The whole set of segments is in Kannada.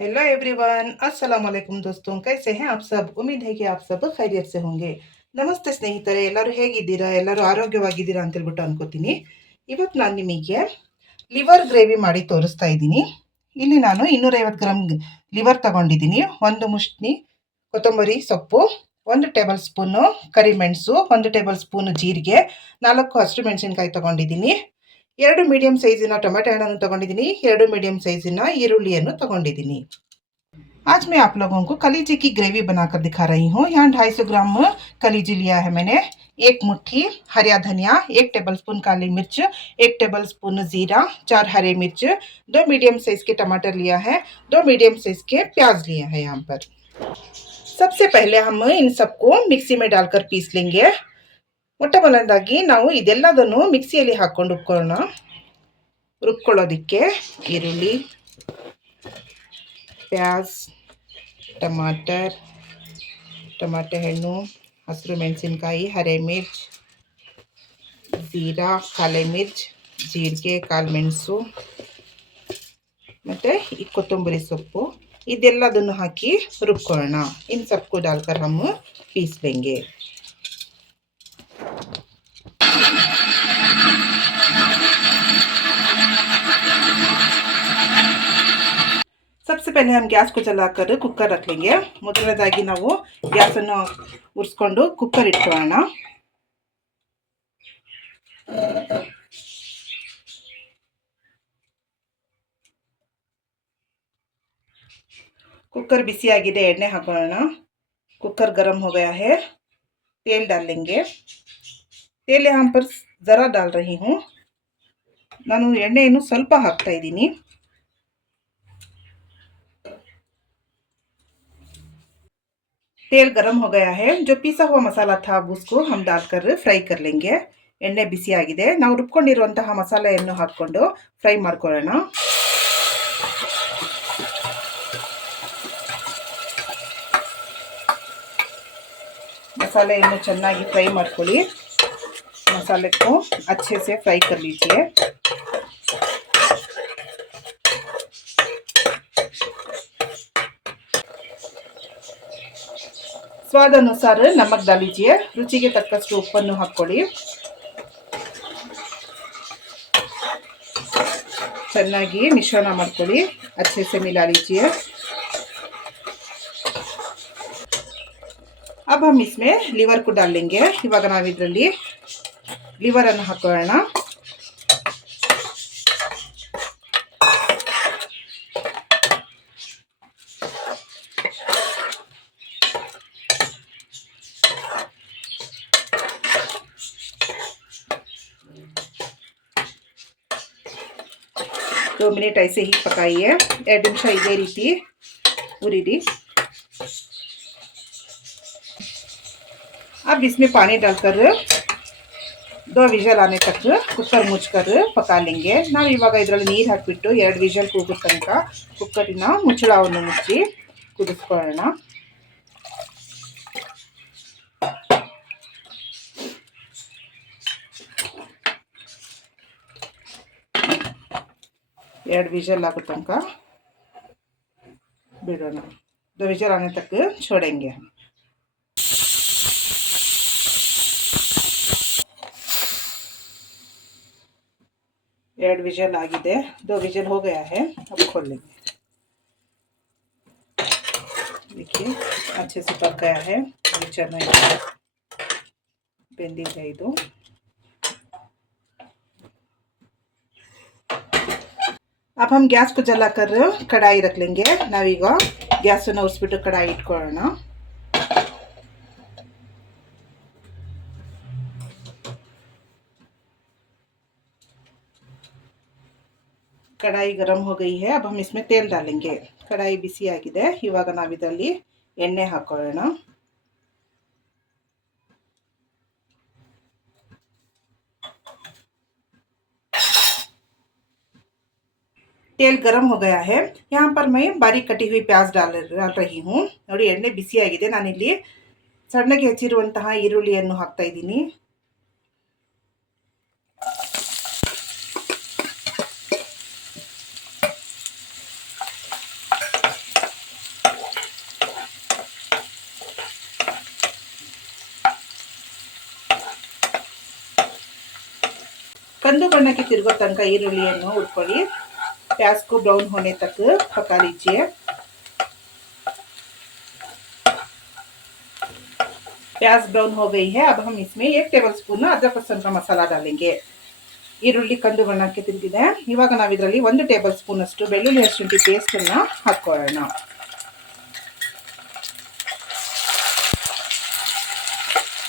हेलो एवरीवन अस्सलाम ವಾಲೇಕುಮ್ ದೋಸ್ತೋ ಕೈಸೆ ಹೇ ಆಪ್ ಸಬ್ ಉಮೀದ್ ಹೇಗೆ ಆಪ್ ಸಬ್ ಖೈರಿಯತ್ ಸೆ ನಮಸ್ತೆ ಸ್ನೇಹಿತರೆ ಎಲ್ಲರೂ ಹೇಗಿದ್ದೀರಾ ಎಲ್ಲರೂ ಆರೋಗ್ಯವಾಗಿದ್ದೀರಾ ಅಂತ ಹೇಳ್ಬಿಟ್ಟು ಅನ್ಕೋತೀನಿ ಇವತ್ತು ನಾನು ನಿಮಗೆ ಲಿವರ್ ಗ್ರೇವಿ ಮಾಡಿ ತೋರಿಸ್ತಾ ಇದ್ದೀನಿ ಇಲ್ಲಿ ನಾನು ಇನ್ನೂರೈವತ್ತು ಗ್ರಾಮ್ ಲಿವರ್ ತಗೊಂಡಿದ್ದೀನಿ ಒಂದು ಮುಷ್ಟಿ ಕೊತ್ತಂಬರಿ ಸೊಪ್ಪು ಒಂದು ಟೇಬಲ್ ಸ್ಪೂನು ಕರಿಮೆಣಸು ಒಂದು ಟೇಬಲ್ ಸ್ಪೂನು ಜೀರಿಗೆ ನಾಲ್ಕು ಹಸಿರು ಮೆಣಸಿನ್ಕಾಯಿ ತೊಗೊಂಡಿದ್ದೀನಿ एर मीडियम सैजन टमेटो हण्डन तक एर मीडियम सैजन ಈರುಳ್ಳಿಯನ್ನು आज मैं आप लोगों को कलीजी की ग्रेवी बनाकर दिखा रही हूँ यहाँ सौ ग्राम कलीजी लिया है मैंने एक मुट्ठी हरिया धनिया एक टेबलस्पून काली मिर्च एक टेबलस्पून जीरा चार हरे मिर्च दो मीडियम साइज़ के टमाटर लिया है दो मीडियम साइज़ के प्याज लिया है यहाँ पर सबसे पहले हम इन सबको मिक्सी में डालकर पीस लेंगे ಮೊಟ್ಟ ಮೊದಲನೇದಾಗಿ ನಾವು ಇದೆಲ್ಲದನ್ನು ಮಿಕ್ಸಿಯಲ್ಲಿ ಹಾಕ್ಕೊಂಡು ರುಬ್ಕೊಳ್ಳೋಣ ರುಬ್ಕೊಳ್ಳೋದಕ್ಕೆ ಈರುಳ್ಳಿ ಪ್ಯಾಸ್ ಟಮಾಟರ್ ಟಮಾಟೆ ಹಣ್ಣು ಹಸಿರು ಮೆಣಸಿನ್ಕಾಯಿ ಹರೆ ಮಿರ್ಚ್ ಜೀರಾ ಕಾಲೆ ಮಿರ್ಚ್ ಜೀರಿಗೆ ಕಾಲು ಮೆಣಸು ಮತ್ತು ಈ ಕೊತ್ತಂಬರಿ ಸೊಪ್ಪು ಇದೆಲ್ಲದನ್ನು ಹಾಕಿ ರುಬ್ಕೊಳ್ಳೋಣ ಇನ್ನು ಸೊಪ್ಪು ದಾಲ್ ಕರ್ ಹಮ್ಮು पहले हम ग्यास को चला कर कुकर रख लेंगे मोदी ना वो उको कुर इण कुर बस आगे एणे हाकोण गरम हो गया है तेल डाल लेंगे तेल यहाँ पर ज़रा डाल रही हूँ नानू एणे स्वल्प हाँता तेल गर्म हो गया है जो पीसा हुआ मसाला था उसको हम डालकर ಫ್ರೈ कर लेंगे ಎಣ್ಣೆ ಬಿಸಿಯಾಗಿದೆ ನಾವು ರುಬ್ಕೊಂಡಿರುವಂತಹ ಮಸಾಲೆಯನ್ನು ಹಾಕ್ಕೊಂಡು ಫ್ರೈ ಮಾಡ್ಕೊಳ್ಳೋಣ ಮಸಾಲೆಯನ್ನು ಚೆನ್ನಾಗಿ ಫ್ರೈ ಮಾಡ್ಕೊಳ್ಳಿ ಮಸಾಲೆ को ಫ್ರೈ ಕರ್ಲಿಕ್ಕೆ ಅನುಸಾರ ನಮಗ್ ದಾಲಿಜಿಯ ರುಚಿಗೆ ತಕ್ಕಷ್ಟು ಉಪ್ಪನ್ನು ಹಾಕ್ಕೊಳ್ಳಿ ಚೆನ್ನಾಗಿ ಮಿಶ್ರಣ ಮಾಡ್ಕೊಳ್ಳಿ ಅಚ್ಚೆ ಸೆಮಿ ಲಾಲಿಜಿಯ ಅಬ್ಬ ಮಿಸ್ಮೆ ಲಿವರ್ ಕೂಡ को ಇವಾಗ ನಾವಿದ್ರಲ್ಲಿ ಲಿವರನ್ನು ಹಾಕೊಳ್ಳೋಣ दो मिनट ऐसे ही पकाई है एड निम्स इे रीति उरी डिश अब इसमें पानी डालकर दो विजल आने तक कुकर मुझ कर पका लेंगे ना इवीर हाँबिटू एर विजल कूद तनक कुकर मुझल मुझे कदम एर विजल आग तनक बिड़ोण दो विजल आने तक छोड़ेंगे एर विजल आगे दो विजल हो गया है अब खोल लेंगे देखिए अच्छे से पक गया है विचल में बिंदी है इतना अब हम गैस को जला कर रहे हो कढ़ाई रख लेंगे नावी को गैस उठ कढ़ाई इटको कढ़ाई गरम हो गई है अब हम इसमें तेल डालेंगे कढ़ाई बिसी आगे इवग नावी एणे हाकड़ो तेल गरम हो गया है यहां पर मैं बारीक कटी हुई प्याज डाल रही हूं थोड़ी एड्ने बिसी ಆಗಿದೆ ನಾನಿಲಿ ಸಣ್ಣಗೆ ಹೆಚ್ಚಿರುವಂತ ಈರುಳ್ಳಿಯನ್ನು ಹಾಕ್ತಿದೀನಿ ಕಂದು ಬಣ್ಣಕ್ಕೆ ತಿರುಗುವ ತನಕ ಈರುಳ್ಳಿಯನ್ನು ಉಡ್ಕೊಳಿ प्याज को ब्राउन होने तक पका लीजिए प्याज ब्राउन हो गई है अब हम इसमें एक टेबल अदरक ಅದ್ರಕ का मसाला डालेंगे ಈರುಳ್ಳಿ ಕಂದು ಬಣ್ಣಕ್ಕೆ ತಿರುಗಿದೆ ಇವಾಗ ನಾವು ಇದರಲ್ಲಿ ಒಂದು ಟೇಬಲ್ ಸ್ಪೂನ್ ಅಷ್ಟು ಬೆಳ್ಳುಳ್ಳಿ ಹಸುಂಟಿ ಪೇಸ್ಟನ್ನು ಹಾಕ್ಕೊಳ್ಳೋಣ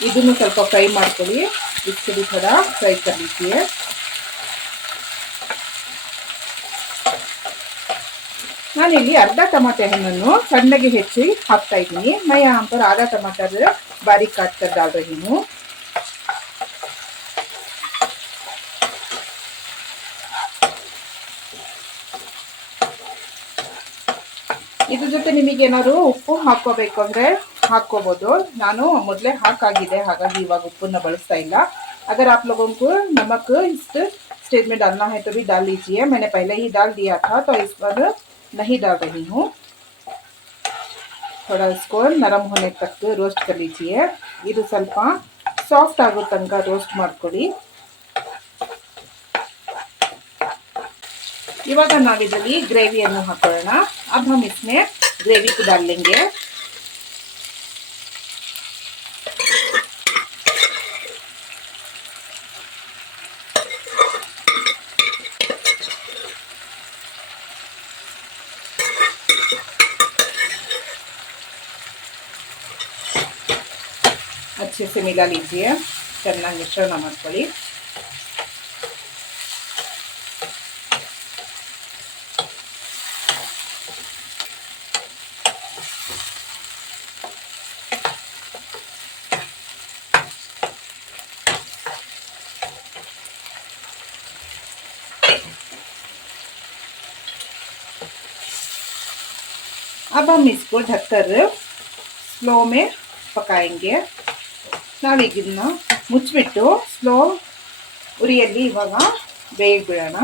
ಇದನ್ನು ಸ್ವಲ್ಪ ಫ್ರೈ ಮಾಡ್ಕೊಳ್ಳಿ इसके भी थोड़ा फ्राई ನಾನಿಲ್ಲಿ ಅರ್ಧ ಟೊಮೊಟೆ ಹಣ್ಣನ್ನು ಸಣ್ಣಗೆ ಹೆಚ್ಚಿ ಹಾಕ್ತಾ ಇದ್ದೀನಿ ನಯ ಅಂತ ಅರ್ಧ ಅದರ ಬಾರಿ ಕಾಟ್ತದ ನೀನು ಇದ್ರ ಜೊತೆ ನಿಮಗೆ ಏನಾದ್ರು ಉಪ್ಪು ಹಾಕೋಬೇಕು ಅಂದ್ರೆ ಹಾಕೋಬಹುದು ನಾನು ಮೊದಲೇ ಹಾಕಾಗಿದೆ ಹಾಗಾಗಿ ಇವಾಗ ಉಪ್ಪನ್ನ ಬಳಸ್ತಾ ಇಲ್ಲ ಅದರ आप लोगों को नमक ಸ್ಟೇಟ್ಮೆಂಟ್ स्टेज में डालना है तो भी डाल लीजिए मैंने पहले ही डाल दिया था तो इस नहीं डाल रही हूँ थोड़ा इसको नरम होने तक रोस्ट कर लीजिए इन तो स्वल्प साफ्ट आगो तनक रोस्ट मी इवे ना ग्रेवियन हाकड़ो तो अब हम इसमें ग्रेवी को डालेंगे अच्छे से मिला लीजिए मिश्र नमक पड़ी अब हम इसको ढककर स्लो में पकाएंगे ಆ ರೀತಿ ಮುಚ್ಚಿಬಿಟ್ಟು ಸ್ಲೋ ಉರಿಯಲಿ ಇವಾಗ ಬೇಯ ಬಿಡೋಣ.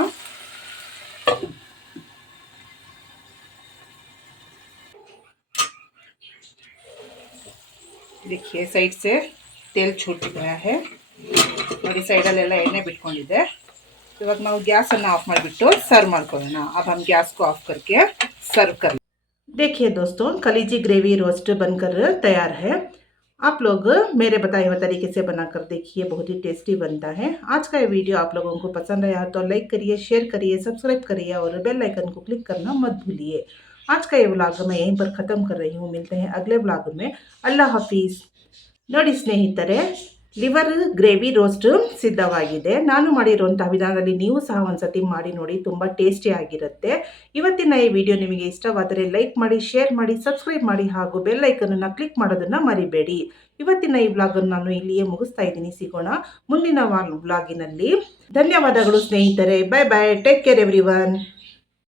देखिए साइड से तेल छूट गया है. और इस साइड वाला ಎಣ್ಣೆ ಬಿಟ್ಕೊಂಡಿದೆ. ಇವಾಗ ನಾವು ಗ್ಯಾಸ್ ಅನ್ನು ಆಫ್ ಮಾಡಿಬಿಟ್ಟು ಸರ್ವ್ ಮಾಡ್ಕೋಣ. अब हम गैस को ऑफ करके सर्व कर लें. देखिए दोस्तों, ಕಲೀಜಿ ಗ್ರೇವಿ ರೋಸ್ಟ್ बनकर तैयार है. आप लोग मेरे बताए हुए तरीके से बनाकर देखिए बहुत ही टेस्टी बनता है आज का ये वीडियो आप लोगों को पसंद आया तो लाइक करिए शेयर करिए सब्सक्राइब करिए और बेल आइकन को क्लिक करना मत भूलिए आज का ये व्लॉग मैं यहीं पर ख़त्म कर रही हूँ मिलते हैं अगले व्लॉग में अल्लाह हाफिज़ ही तरह ಲಿವರ್ ಗ್ರೇವಿ ರೋಸ್ಟ್ ಸಿದ್ಧವಾಗಿದೆ ನಾನು ಮಾಡಿರುವಂಥ ವಿಧಾನದಲ್ಲಿ ನೀವು ಸಹ ಒಂದ್ಸತಿ ಮಾಡಿ ನೋಡಿ ತುಂಬ ಟೇಸ್ಟಿಯಾಗಿರುತ್ತೆ ಇವತ್ತಿನ ಈ ವಿಡಿಯೋ ನಿಮಗೆ ಇಷ್ಟವಾದರೆ ಲೈಕ್ ಮಾಡಿ ಶೇರ್ ಮಾಡಿ ಸಬ್ಸ್ಕ್ರೈಬ್ ಮಾಡಿ ಹಾಗೂ ಬೆಲ್ ಬೆಲ್ಲೈಕನನ್ನು ಕ್ಲಿಕ್ ಮಾಡೋದನ್ನು ಮರಿಬೇಡಿ ಇವತ್ತಿನ ಈ ವ್ಲಾಗನ್ನು ನಾನು ಇಲ್ಲಿಯೇ ಮುಗಿಸ್ತಾ ಇದ್ದೀನಿ ಸಿಗೋಣ ಮುಂದಿನ ವ್ಲಾಗಿನಲ್ಲಿ ಧನ್ಯವಾದಗಳು ಸ್ನೇಹಿತರೆ bye bye take care every